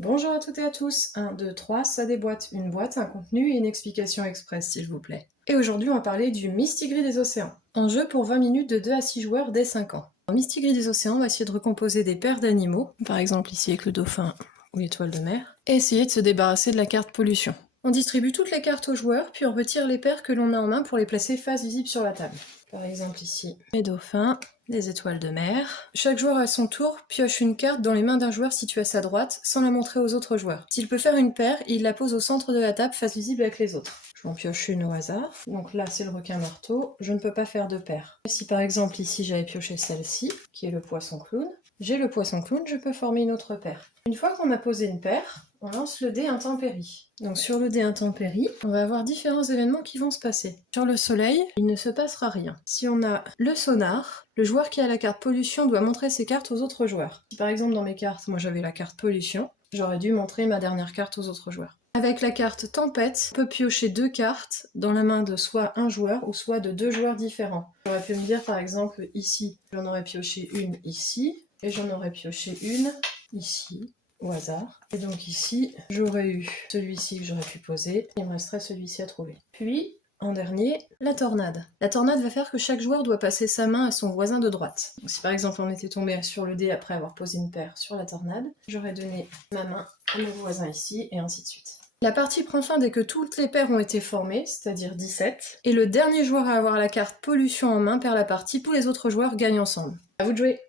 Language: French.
Bonjour à toutes et à tous, 1, 2, 3, ça déboîte. Une boîte, un contenu et une explication express s'il vous plaît. Et aujourd'hui on va parler du Mistigris des océans. Un jeu pour 20 minutes de 2 à 6 joueurs dès 5 ans. Dans Mistigris des océans, on va essayer de recomposer des paires d'animaux, par exemple ici avec le dauphin ou l'étoile de mer, et essayer de se débarrasser de la carte pollution. On distribue toutes les cartes aux joueurs, puis on retire les paires que l'on a en main pour les placer face visible sur la table. Par exemple ici, les dauphins, les étoiles de mer. Chaque joueur à son tour pioche une carte dans les mains d'un joueur situé à sa droite, sans la montrer aux autres joueurs. S'il peut faire une paire, il la pose au centre de la table, face visible avec les autres. Je m'en pioche une au hasard. Donc là, c'est le requin-marteau. Je ne peux pas faire de paire. Si par exemple ici, j'avais pioché celle-ci, qui est le poisson-clown, j'ai le poisson-clown, je peux former une autre paire. Une fois qu'on a posé une paire, on lance le dé intempérie. Donc sur le dé intempérie, on va avoir différents événements qui vont se passer. Sur le soleil, il ne se passera rien. Si on a le sonar, le joueur qui a la carte pollution doit montrer ses cartes aux autres joueurs. Si par exemple dans mes cartes, moi j'avais la carte pollution, j'aurais dû montrer ma dernière carte aux autres joueurs. Avec la carte tempête, on peut piocher 2 cartes dans la main de soit un joueur ou soit de 2 joueurs différents. J'aurais pu me dire par exemple ici, j'en aurais pioché une ici, et j'en aurais pioché une ici, au hasard. Et donc ici, j'aurais eu celui-ci que j'aurais pu poser, il me resterait celui-ci à trouver. Puis, en dernier, la tornade. La tornade va faire que chaque joueur doit passer sa main à son voisin de droite. Donc si par exemple on était tombé sur le dé après avoir posé une paire sur la tornade, j'aurais donné ma main à mon voisin ici, et ainsi de suite. La partie prend fin dès que toutes les paires ont été formées, c'est-à-dire 17, et le dernier joueur à avoir la carte pollution en main perd la partie, tous les autres joueurs gagnent ensemble. À vous de jouer!